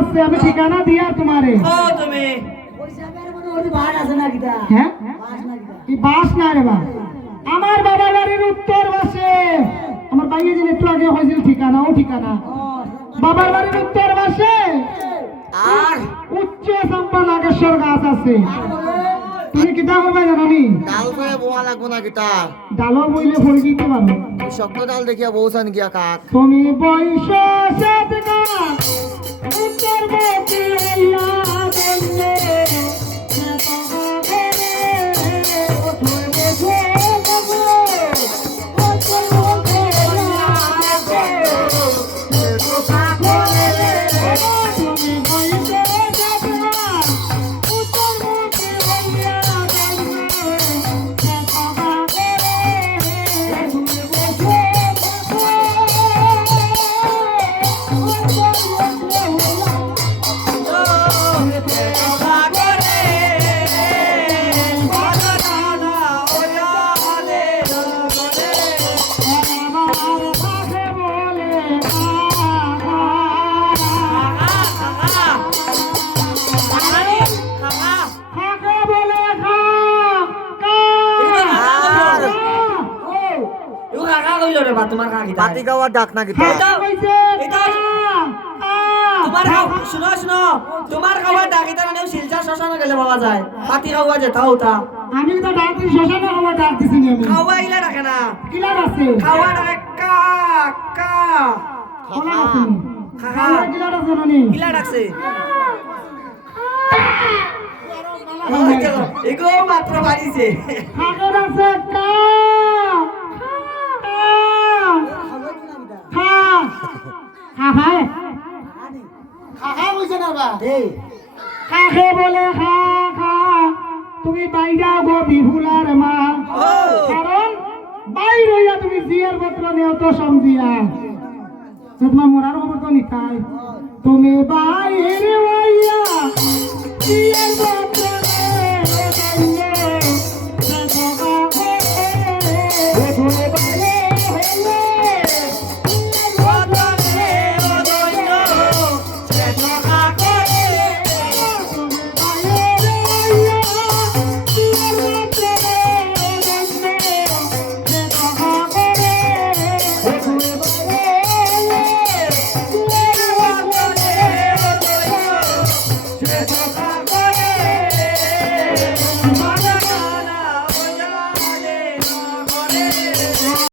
আছে আমি ঠিকানা দিয়া তোমারে ও তুমি হ্যাঁ এই বাস না রে বা আমার বাবার বাড়ির উত্তর পাশে আমার বাইরে যে একটু আগে হয়েছিল ঠিকানা ও ঠিকানা বাবার বাড়ির উত্তর পাশে আর উচ্চ চম্পা নাগেশ্বর গাছ আছে তুমি কিতা করবে জানো নি ডাল করে বোয়া লাগবো না কিতা ডালো বইলে ভরে দিতে পারো শক্ত ডাল দেখিয়া বউ চান গিয়া কাক তুমি বৈশ সাত গাছ উত্তর মুখী হইয়া বললে তোমার কাকিতা পাতি গাওয়ার ডাক না কিতা তোমার শুনো শুনো তোমার খাওয়া ডাকিতা না শিলচর শ্মশানে গেলে পাওয়া যায় পাতি খাওয়া যেটা ওটা আমি তো ডাকছি শ্মশানে খাবার ডাকতেছি আমি খাওয়া ইলা ডাকে না কিলা আছে খাওয়া ডাকে কা কা কোলা আছে খাহা কিলা আছে নানি ইলা ডাকছে এগো মাত্র বাড়িছে খাগর আছে কা খা খা খায় খাহা বুঝে না বা খাখে বলে খা খা তুমি বাইরা গো বিভুলার মা কারণ বাইর হইয়া তুমি জিয়ার পত্র নেও তো সমজিয়া তোমার মরার খবর তো নিতাই তুমি বাইর হইয়া জিয়ার